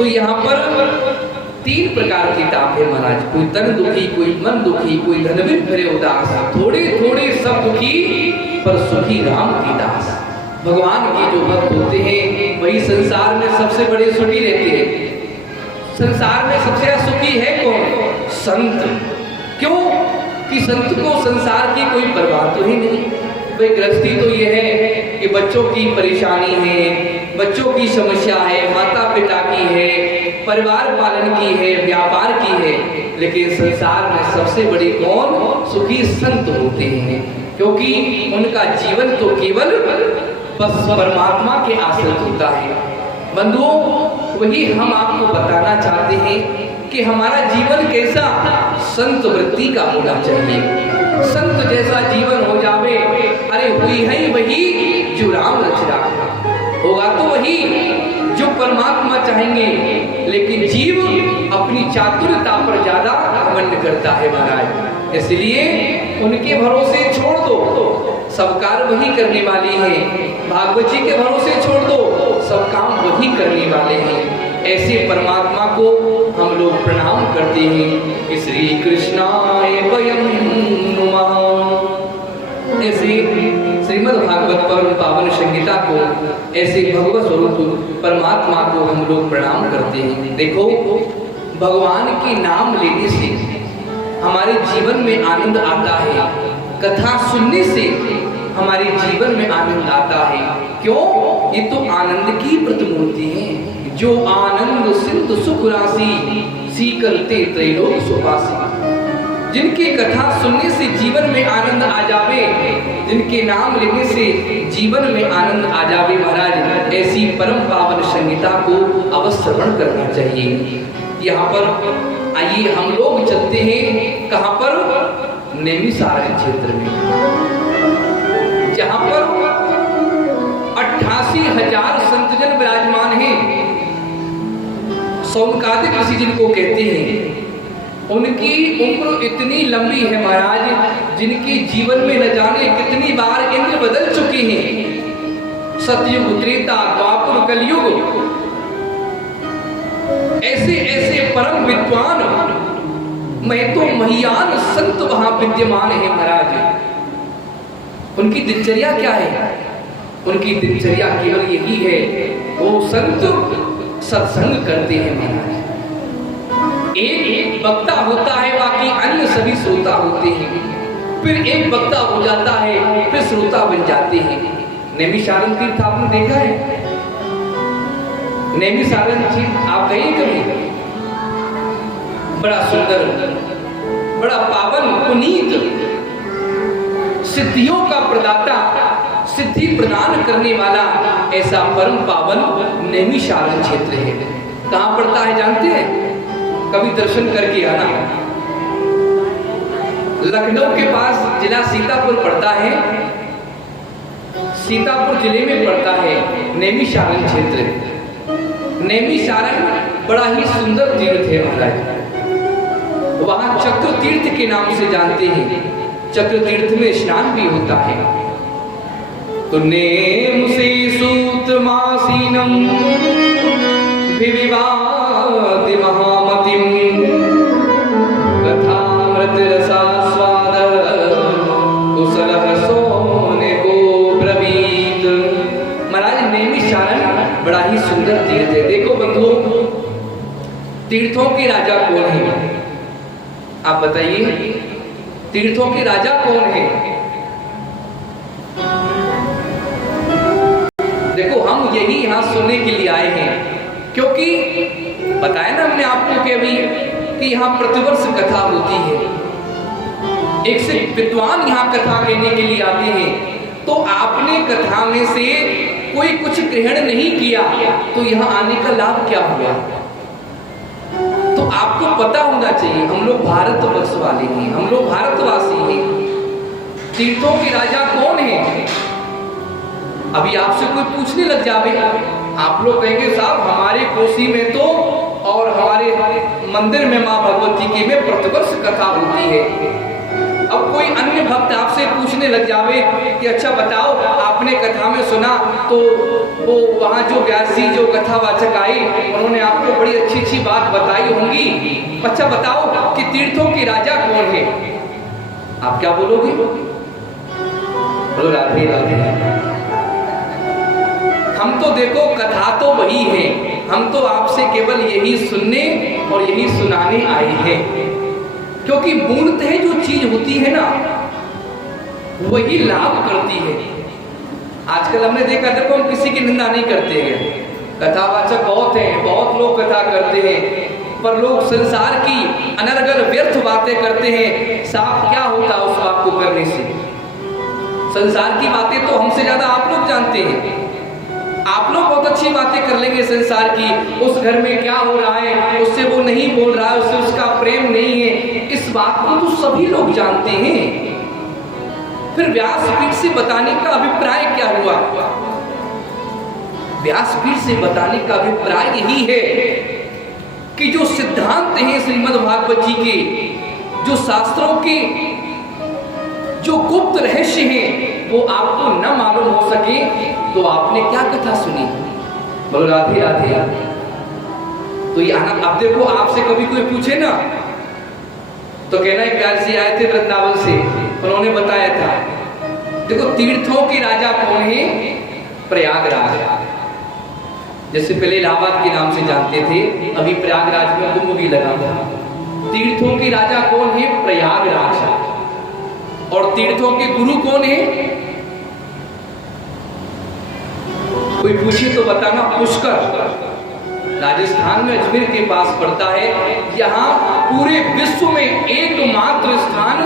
तो यहाँ पर 3 प्रकार की ताप है महाराज। कोई तन दुखी, कोई मन दुखी, कोई धनविद भरे उदास, थोड़े थोड़े सब दुखी पर सुखी राम की दास। भगवान के जो भक्त होते हैं वही संसार में सबसे बड़े सुखी रहते हैं। संसार में सबसे सुखी है कौन? संत। क्यों? कि संत को संसार की कोई परवाह तो ही नहीं। भाई गृहस्थी तो ये है कि बच्चों की परेशानी है, बच्चों की समस्या है, माता पिता की है, परिवार पालन की है, व्यापार की है, लेकिन संसार में सबसे बड़ी कौन? सुखी संत होते हैं, क्योंकि उनका जीवन तो केवल बस परमात्मा के आश्रित होता है। बंधुओं, वही हम आपको बताना चाहते हैं कि हमारा जीवन कैसा? संत वृत्ति का होना चाहिए। संत जैसा जीवन हो जावे, अरे हुई है वही जो राम रचना होगा, तो वही जो परमात्मा चाहेंगे। लेकिन जीव अपनी चातुर्यता पर ज्यादा घमंड करता है महाराज, इसलिए उनके भरोसे छोड़ दो, सब कार्य वही करने वाली है। भागवत जी के भरोसे छोड़ दो, सब काम वही करने वाले हैं। ऐसे परमात्मा को हम लोग प्रणाम करते हैं कि श्री कृष्णाय वयं नुमः। ऐसे श्रीमद् भागवत पर पावन संहिता को, ऐसे भगवत स्वरूप परमात्मा को हम लोग प्रणाम करते हैं। देखो, भगवान के नाम लेने से हमारे जीवन में आनंद आता है, कथा सुनने से हमारे जीवन में आनंद आता है। क्यों? ये तो आनंद की प्रतिमूर्ति है। जो आनंद सिंधु सुख राशि, सीकलते त्रैलोक सुपासी। जिनकी कथा सुनने से जीवन में आनंद आ जावे, जिनके नाम लेने से जीवन में आनंद आ जावे महाराज, ऐसी परम पावन संहिता को अवश्य श्रवण करना चाहिए। यहाँ पर आइए हम लोग चलते हैं, कहाँ पर? नैमिषारण्य क्षेत्र में, जहाँ पर 88,000 संतजन विराजमान हैं। सौनकादिक ऋषि जिनको कहते हैं, उनकी उम्र इतनी लंबी है महाराज, जिनके जीवन में न जाने कितनी बार इंद्र बदल चुके हैं। सतयुग, त्रेता, द्वापर, कलयुग, ऐसे ऐसे परम विद्वान, मैं तो महियान संत वहां विद्यमान है महाराज। उनकी दिनचर्या क्या है? उनकी दिनचर्या केवल यही है, वो संत सत्संग करते हैं महाराज। एक वक्ता होता है, बाकी अन्य सभी श्रोता होते हैं। फिर एक वक्ता हो जाता है, फिर श्रोता बन जाते हैं। नैमिषारण्य तीर्थ आपने देखा है? नैमिषारण्य तीर्थ आप गए कभी? बड़ा सुंदर, बड़ा पावन, पुनीत, सिद्धियों का प्रदाता, सिद्धि प्रदान करने वाला ऐसा परम पावन नैमिषारण्य क्षेत्र है। कहाँ पड़ता है जानते हैं? कभी दर्शन करके आना। लखनऊ के पास जिला सीतापुर पड़ता है, सीतापुर जिले में पड़ता है नैमिषारण्य क्षेत्र। नैमिषारण्य बड़ा ही सुंदर तीर्थ है महाराज। वहां चक्र तीर्थ के नाम से जानते हैं। चक्र तीर्थ में स्नान भी होता है। तो नेम से सूत्रमासीनम विविवाति महामतिम कथामृत रसास्वाद कुशलः सोने को ब्रवीत। महाराज नैमिषारण्य बड़ा ही सुंदर तीर्थ है। देखो बंधुओं, तीर्थों के राजा कौन है? आप बताइए, तीर्थों के राजा कौन है? देखो, हम यही यहाँ सुनने के लिए आए हैं, क्योंकि बताया ना हमने आपको कि अभी कि यहाँ प्रतिवर्ष कथा होती है। एक से विद्वान यहाँ कथा कहने के लिए आते हैं। तो आपने कथा में से कोई कुछ ग्रहण नहीं किया तो यहाँ आने का लाभ क्या हुआ? तो आपको पता होना चाहिए, हम लोग भारतवर्ष वाले हैं, हम लोग भारतवासी हैं। तीर्थों के राजा कौन है? अभी आपसे कोई पूछने लग जावे, आप लोग कहेंगे साहब हमारे कोसी में तो और हमारे मंदिर में माँ भगवती की में प्रतिवर्ष कथा होती है। अब कोई अन्य भक्त आपसे पूछने लग जावे कि अच्छा बताओ, आपने कथा में सुना तो वो वहाँ जो व्यास जी जो कथावाचक आई, उन्होंने आपको बड़ी अच्छी अच्छी बात बताई होंगी। अच्छा बताओ कि तीर्थों के राजा कौन है? आप क्या बोलोगे? बोलो राधे राधे। हम तो देखो कथा तो वही है, हम तो आपसे केवल यही सुनने और यही सुनाने आए हैं, क्योंकि मूलतः जो चीज होती है ना वही लाभ करती है। आजकल हमने देखा, देखो हम किसी की निंदा नहीं करते हैं, कथावाचक बहुत हैं, बहुत लोग कथा करते हैं, पर लोग संसार की अनर्गल व्यर्थ बातें करते हैं। साफ क्या होता उस बात को करने से? संसार की बातें तो हमसे ज्यादा आप लोग जानते हैं। आप लोग बहुत अच्छी बातें कर लेंगे संसार की, उस घर में क्या हो रहा है, उससे वो नहीं बोल रहा है, उससे उसका प्रेम नहीं है, इस बात को तो सभी लोग जानते हैं। फिर व्यासपीठ से बताने का अभिप्राय क्या हुआ? व्यासपीठ से बताने का अभिप्राय यही है कि जो सिद्धांत हैं श्रीमद् भागवत जी के, जो शास्त्रों के जो गुप्त रहस्य हैं, वो आपको न मालूम हो सके तो आपने क्या कथा सुनी? बोलो राधे राधे। तो ये अब देखो, आपसे कभी कोई पूछे ना तो कहना है प्यार से आए थे वृंदावन से, उन्होंने बताया था। देखो तीर्थों के राजा कौन है? प्रयागराज। जैसे पहले इलाहाबाद के नाम से जानते थे, अभी प्रयागराज में कुंभ भी लगा था। तीर्थों के राजा कौन है? प्रयागराज। और तीर्थों के गुरु कौन है? कोई पूछे तो बताना, पुष्कर। राजस्थान में अजमेर के पास पड़ता है। यहाँ पूरे विश्व में एकमात्र स्थान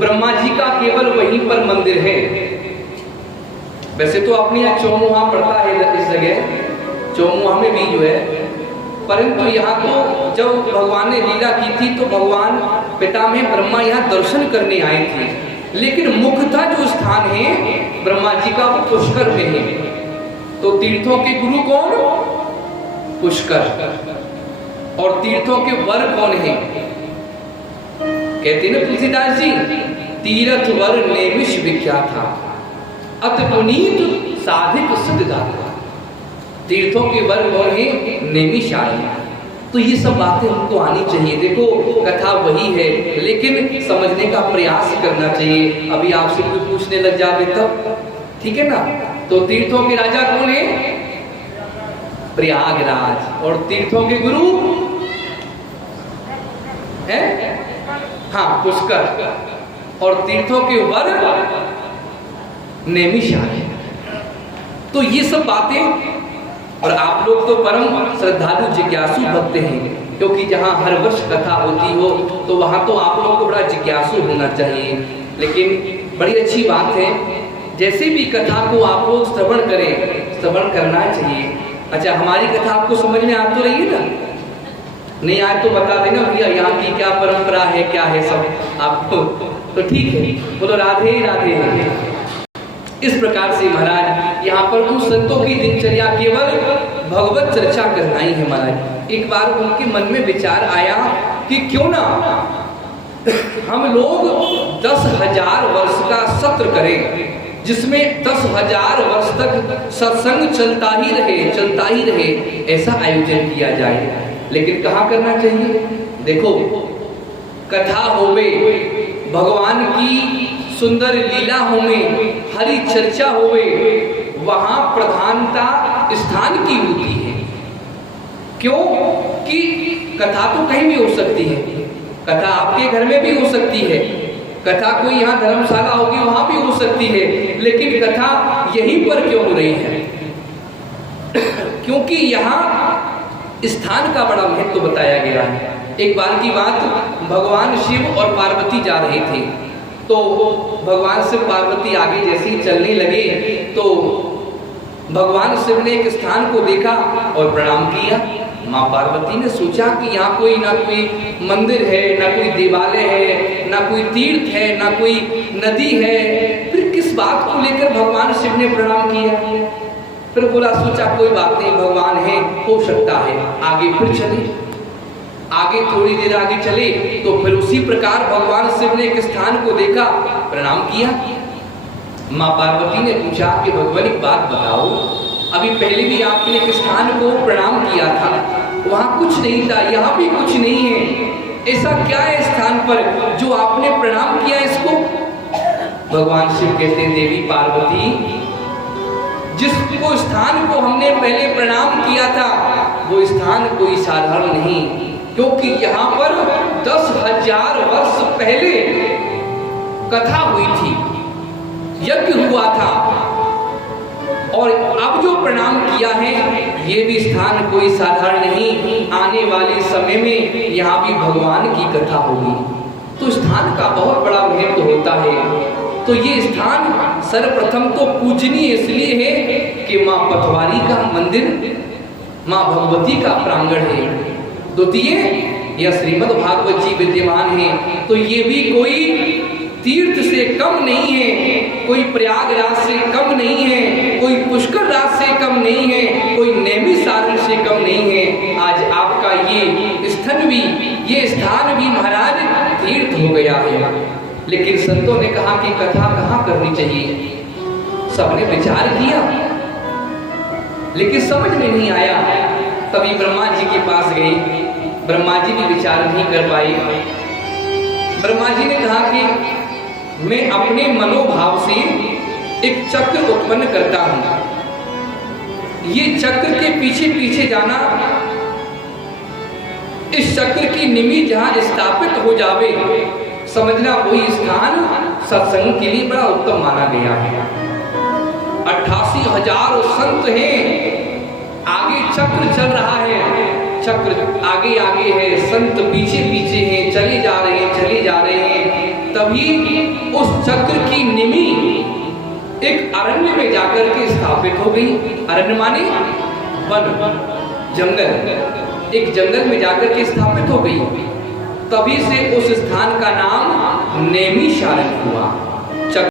ब्रह्मा जी का केवल वहीं पर मंदिर है। वैसे तो अपने यहाँ चौमुहा पड़ता है इस जगह, चौमुहा में भी जो है, परंतु यहाँ तो जब भगवान ने लीला की थी तो भगवान पिता में ब्रह्मा यहाँ दर्शन करने आए थे, लेकिन मुख्यतः जो स्थान है ब्रह्मा जी का वो पुष्कर में है। तो तीर्थों के गुरु कौन? पुष्कर। और तीर्थों के वर कौन है? कहते ना तुलसीदास जी, तीर्थ वर नेमिष विख्यात था, अति पुनीत साधिक सिद्धदाता। तीर्थों के वर कौन है? नेमिषारण्य। तो ये सब बातें हमको आनी चाहिए। देखो कथा वही है, लेकिन समझने का प्रयास करना चाहिए। अभी आपसे कोई पूछने लग जाए तब, ठीक है ना? तो तीर्थों के राजा कौन है? प्रयागराज। और तीर्थों के गुरु है? हाँ, पुष्कर। और तीर्थों के वर नैमिषारण्य। तो ये सब बातें, और आप लोग तो परम श्रद्धालु जिज्ञासु भक्त हैं, क्योंकि जहाँ हर वर्ष कथा होती हो तो वहाँ तो आप लोगों को बड़ा जिज्ञासु होना चाहिए। लेकिन बड़ी अच्छी बात है, जैसे भी कथा को आप लोग श्रवण करें, श्रवण करना चाहिए। अच्छा, हमारी कथा आपको समझ में आ तो रही है ना? नहीं आए तो बता देना भैया, यहाँ की क्या परंपरा है, क्या है सब आपको, तो ठीक है। बोलो राधे राधे। इस प्रकार से महाराज यहाँ पर कुछ संतों की दिनचर्या केवल भगवत चर्चा करना ही है महाराज। एक बार उनके मन में विचार आया कि क्यों ना हम लोग 10,000 वर्ष का सत्र करें, जिसमें 10,000 वर्ष तक सत्संग चलता ही रहे, ऐसा आयोजन किया जाए। लेकिन कहाँ करना चाहिए? देखो, कथा होवे, भगवान की सुंदर लीला होवे, हरि चर्चा होवे, वहां प्रधानता स्थान की होती है। क्यों? कि कथा तो कहीं भी हो सकती है, कथा आपके घर में भी हो सकती है, कथा कोई यहाँ धर्मशाला होगी वहां भी हो सकती है, लेकिन कथा यहीं पर क्यों हो रही है? क्योंकि यहाँ स्थान का बड़ा महत्व बताया गया है। एक बार की बात, भगवान शिव और पार्वती जा रहे थे, तो भगवान शिव पार्वती आगे जैसे ही चलने लगे तो भगवान शिव ने एक स्थान को देखा और प्रणाम किया। माँ पार्वती ने सोचा कि यहाँ कोई ना कोई मंदिर है, ना कोई देवालय है, ना कोई तीर्थ है, ना कोई नदी है, फिर किस बात को लेकर भगवान शिव ने प्रणाम किया? फिर बोला, सोचा कोई बात नहीं, भगवान है, हो सकता है। आगे फिर चले, आगे थोड़ी देर आगे चले तो फिर उसी प्रकार भगवान शिव ने एक स्थान को देखा, प्रणाम किया। माँ पार्वती ने पूछा कि भगवान एक बात बताओ, अभी पहले भी आपने एक स्थान को प्रणाम किया था, वहां कुछ नहीं था, यहाँ भी कुछ नहीं है। ऐसा क्या है स्थान पर जो आपने प्रणाम किया इसको? भगवान शिव कहते हैं, देवी पार्वती, जिसको स्थान को हमने पहले प्रणाम किया था वो स्थान कोई साधारण नहीं, क्योंकि यहाँ पर 10,000 वर्ष पहले कथा हुई थी, यज्ञ हुआ था। और अब जो प्रणाम किया है ये भी स्थान कोई साधारण नहीं, आने वाले समय में यहाँ भी भगवान की कथा होगी। तो स्थान का बहुत बड़ा महत्व होता है। तो ये स्थान सर्वप्रथम तो पूजनीय इसलिए है कि माँ पथवारी का मंदिर, माँ भगवती का प्रांगण है। द्वितीय, यह श्रीमद् भागवत जी विद्यमान है, तो ये भी कोई तीर्थ से कम नहीं है, कोई प्रयागराज से कम नहीं है, कोई पुष्कर राज से कम नहीं है, कोई नैमिषारण्य से कम नहीं है। आज आपका ये स्थान भी महाराज तीर्थ हो गया है। लेकिन संतों ने कहा कि कथा कहाँ करनी चाहिए। सबने विचार किया लेकिन समझ में नहीं आया। तभी ब्रह्मा जी के पास गई, ब्रह्मा जी भी विचार नहीं कर पाए। ब्रह्मा जी ने कहा कि मैं अपने मनोभाव से एक चक्र उत्पन्न करता हूं, ये चक्र के पीछे पीछे जाना, इस चक्र की निमि जहां स्थापित हो जावे, समझना वही स्थान सत्संग के लिए बड़ा उत्तम माना गया है। 88,000 संत हैं, आगे चक्र चल रहा है, चक्र आगे आगे है, संत पीछे पीछे हैं, चले जा रहे हैं। तभी उस चक्र की निमि एक अरण्य में जाकर के स्थापित हो गई। अरण्य माने वन, जंगल, एक जंगल में जाकर के स्थापित हो गई। तभी से उस स्थान का नाम नैमिषारण्य हुआ।